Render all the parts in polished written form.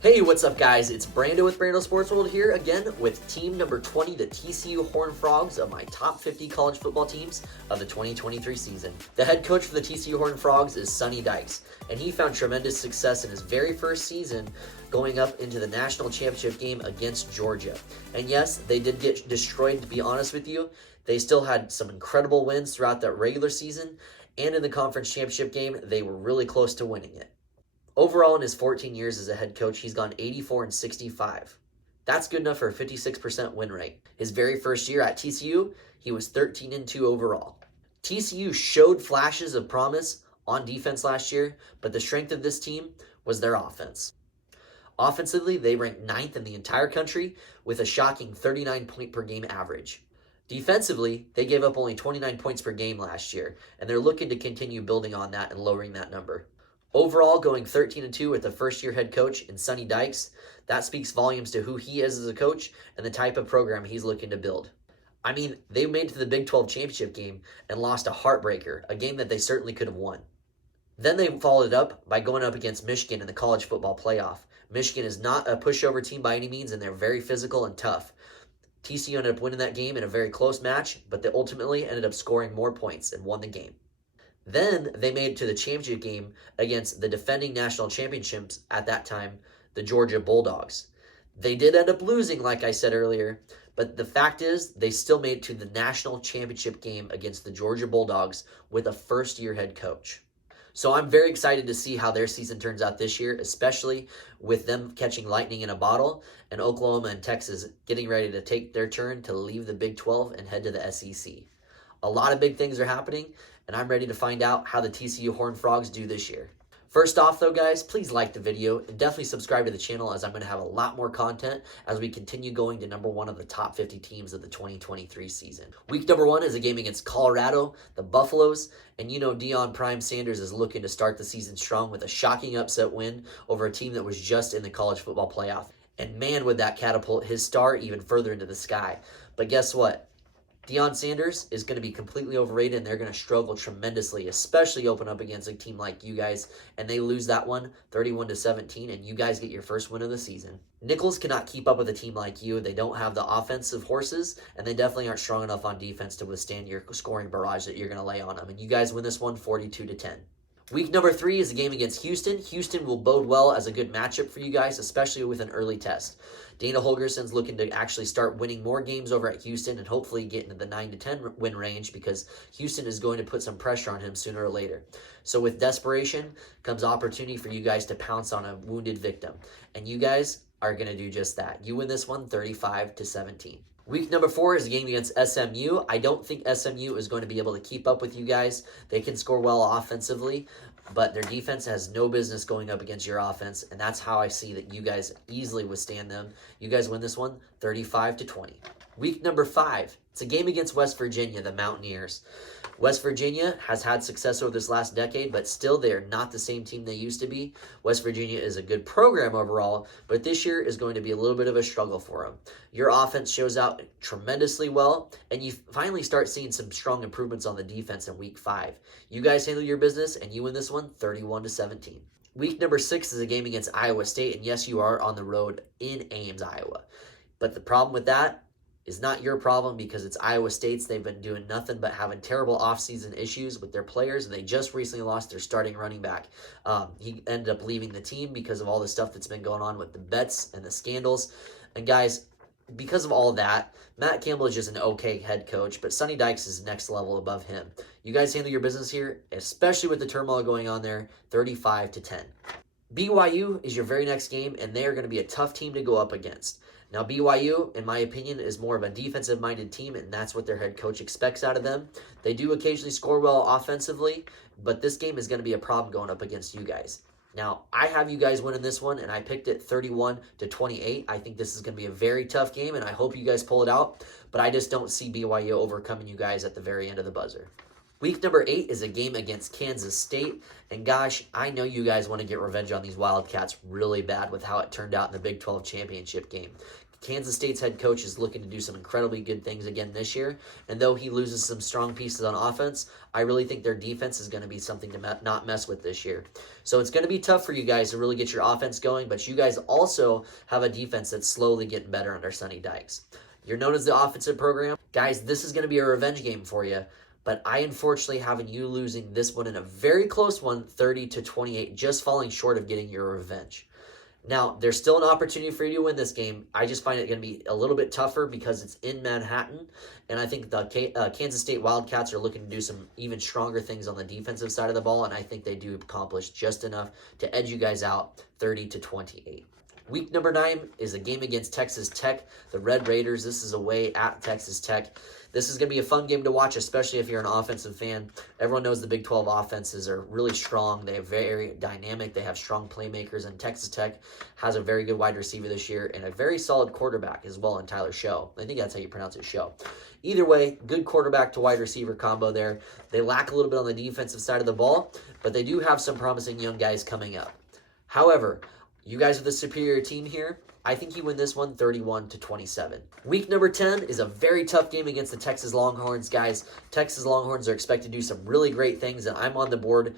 Hey, what's up, guys? It's Brando with Brando Sports World here again with team number 20, the TCU Horned Frogs, of my top 50 college football teams of the 2023 season. The head coach for the TCU Horned Frogs is Sonny Dykes, and he found tremendous success in his very first season going up into the national championship game against Georgia. And yes, they did get destroyed, to be honest with you. They still had some incredible wins throughout that regular season, and in the conference championship game, they were really close to winning it. Overall, in his 14 years as a head coach, he's gone 84-65. That's good enough for a 56% win rate. His very first year at TCU, he was 13-2 overall. TCU showed flashes of promise on defense last year, but the strength of this team was their offense. Offensively, they ranked 9th in the entire country with a shocking 39 point per game average. Defensively, they gave up only 29 points per game last year, and they're looking to continue building on that and lowering that number. Overall, going 13-2 with the first-year head coach in Sonny Dykes, that speaks volumes to who he is as a coach and the type of program he's looking to build. I mean, they made it to the Big 12 championship game and lost a heartbreaker, a game that they certainly could have won. Then they followed it up by going up against Michigan in the college football playoff. Michigan is not a pushover team by any means, and they're very physical and tough. TCU ended up winning that game in a very close match, but they ultimately ended up scoring more points and won the game. Then they made it to the championship game against the defending national championships at that time, the Georgia Bulldogs. They did end up losing, like I said earlier, but the fact is they still made it to the national championship game against the Georgia Bulldogs with a first-year head coach. So I'm very excited to see how their season turns out this year, especially with them catching lightning in a bottle and Oklahoma and Texas getting ready to take their turn to leave the Big 12 and head to the SEC. A lot of big things are happening, and I'm ready to find out how the TCU Horned Frogs do this year. First off, though, guys, please like the video and definitely subscribe to the channel, as I'm going to have a lot more content as we continue going to number 1 of the top 50 teams of the 2023 season. Week number 1 is a game against Colorado, the Buffaloes, and you know Deion Prime Sanders is looking to start the season strong with a shocking upset win over a team that was just in the college football playoff. And man, would that catapult his star even further into the sky. But guess what? Deion Sanders is going to be completely overrated, and they're going to struggle tremendously, especially open up against a team like you guys, and they lose that one 31-17, and you guys get your first win of the season. Nichols cannot keep up with a team like you. They don't have the offensive horses, and they definitely aren't strong enough on defense to withstand your scoring barrage that you're going to lay on them, and you guys win this one 42-10. Week number 3 is a game against Houston. Houston will bode well as a good matchup for you guys, especially with an early test. Dana Holgerson's looking to actually start winning more games over at Houston and hopefully get into the 9-10 win range, because Houston is going to put some pressure on him sooner or later. So with desperation comes opportunity for you guys to pounce on a wounded victim. And you guys are going to do just that. You win this one 35-17. Week number 4 is a game against SMU. I don't think SMU is going to be able to keep up with you guys. They can score well offensively, but their defense has no business going up against your offense, and that's how I see that you guys easily withstand them. You guys win this one 35-20. Week number 5, it's a game against West Virginia, the Mountaineers. West Virginia has had success over this last decade, but still they are not the same team they used to be. West Virginia is a good program overall, but this year is going to be a little bit of a struggle for them. Your offense shows out tremendously well, and you finally start seeing some strong improvements on the defense in week 5. You guys handle your business, and you win this one 31-17. Week number 6 is a game against Iowa State, and yes, you are on the road in Ames, Iowa. But the problem with that is not your problem, because it's Iowa State's. They've been doing nothing but having terrible offseason issues with their players, and they just recently lost their starting running back. He ended up leaving the team because of all the stuff that's been going on with the bets and the scandals. And guys, because of all that, Matt Campbell is just an okay head coach, but Sonny Dykes is next level above him. You guys handle your business here, especially with the turmoil going on there, 35-10. BYU is your very next game, and they are going to be a tough team to go up against. Now, BYU, in my opinion, is more of a defensive-minded team, and that's what their head coach expects out of them. They do occasionally score well offensively, but this game is going to be a problem going up against you guys. Now, I have you guys winning this one, and I picked it 31-28. I think this is going to be a very tough game, and I hope you guys pull it out, but I just don't see BYU overcoming you guys at the very end of the buzzer. Week number 8 is a game against Kansas State, and gosh, I know you guys want to get revenge on these Wildcats really bad with how it turned out in the Big 12 championship game. Kansas State's head coach is looking to do some incredibly good things again this year. And though he loses some strong pieces on offense, I really think their defense is going to be something to not mess with this year. So it's going to be tough for you guys to really get your offense going, but you guys also have a defense that's slowly getting better under Sonny Dykes. You're known as the offensive program. Guys, this is going to be a revenge game for you. But I unfortunately have you losing this one in a very close one, 30-28, just falling short of getting your revenge. Now, there's still an opportunity for you to win this game. I just find it going to be a little bit tougher because it's in Manhattan, and I think the Kansas State Wildcats are looking to do some even stronger things on the defensive side of the ball, and I think they do accomplish just enough to edge you guys out 30-28. Week number 9 is a game against Texas Tech, the Red Raiders. This is away at Texas Tech. This is going to be a fun game to watch, especially if you're an offensive fan. Everyone knows the Big 12 offenses are really strong. They're very dynamic. They have strong playmakers, and Texas Tech has a very good wide receiver this year and a very solid quarterback as well in Tyler Show. I think that's how you pronounce it, Show. Either way, good quarterback to wide receiver combo there. They lack a little bit on the defensive side of the ball, but they do have some promising young guys coming up. However, you guys are the superior team here. I think you win this one 31-27. Week number 10 is a very tough game against the Texas Longhorns, guys. Texas Longhorns are expected to do some really great things, and I'm on the board.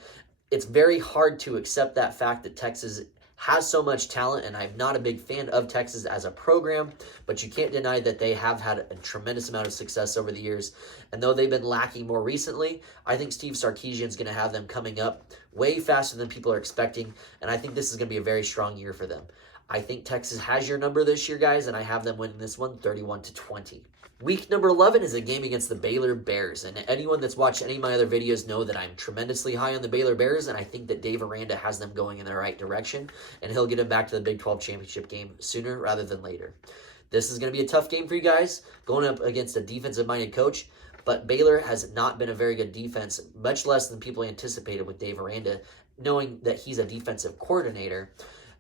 It's very hard to accept that fact that Texas has so much talent, and I'm not a big fan of Texas as a program, but you can't deny that they have had a tremendous amount of success over the years. And though they've been lacking more recently, I think Steve Sarkisian's going to have them coming up way faster than people are expecting, and I think this is going to be a very strong year for them. I think Texas has your number this year, guys, and I have them winning this one 31-20. Week number 11 is a game against the Baylor Bears, and anyone that's watched any of my other videos know that I'm tremendously high on the Baylor Bears, and I think that Dave Aranda has them going in the right direction, and he'll get them back to the Big 12 championship game sooner rather than later. This is going to be a tough game for you guys, going up against a defensive-minded coach, but Baylor has not been a very good defense, much less than people anticipated with Dave Aranda, knowing that he's a defensive coordinator.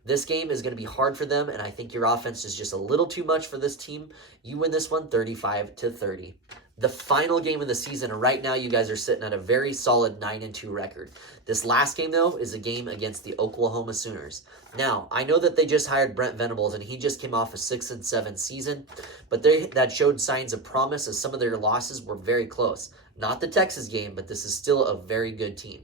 This game is going to be hard for them, and I think your offense is just a little too much for this team. You win this one 35-30. The final game of the season, and right now you guys are sitting at a very solid 9-2 record. This last game, though, is a game against the Oklahoma Sooners. Now, I know that they just hired Brent Venables, and he just came off a 6-7 season, but that showed signs of promise as some of their losses were very close. Not the Texas game, but this is still a very good team.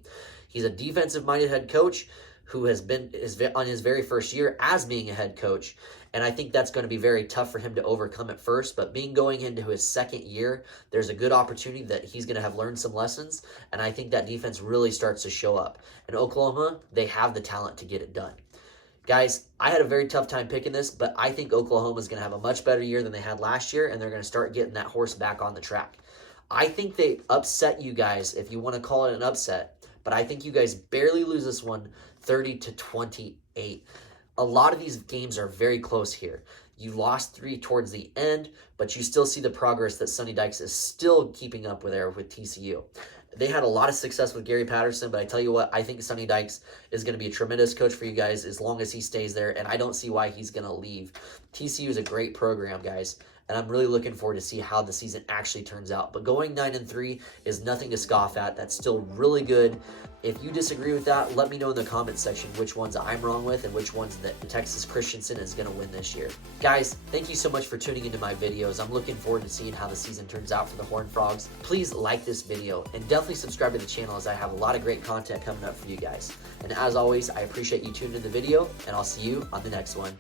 He's a defensive-minded head coach who has been on his very first year as being a head coach. And I think that's going to be very tough for him to overcome at first. But going into his second year, there's a good opportunity that he's going to have learned some lessons. And I think that defense really starts to show up. And Oklahoma, they have the talent to get it done. Guys, I had a very tough time picking this, but I think Oklahoma is going to have a much better year than they had last year. And they're going to start getting that horse back on the track. I think they upset you guys, if you want to call it an upset. But I think you guys barely lose this one 30-28. A lot of these games are very close here. You lost 3 towards the end, but you still see the progress that Sonny Dykes is still keeping up with there with TCU. They had a lot of success with Gary Patterson, but I tell you what, I think Sonny Dykes is going to be a tremendous coach for you guys as long as he stays there, and I don't see why he's going to leave. TCU is a great program, guys, and I'm really looking forward to see how the season actually turns out. But going 9-3 is nothing to scoff at. That's still really good. If you disagree with that, let me know in the comments section which ones I'm wrong with and which ones that Texas Christensen is going to win this year. Guys, thank you so much for tuning into my videos. I'm looking forward to seeing how the season turns out for the Horned Frogs. Please like this video and definitely subscribe to the channel as I have a lot of great content coming up for you guys. And as always, I appreciate you tuning in the video, and I'll see you on the next one.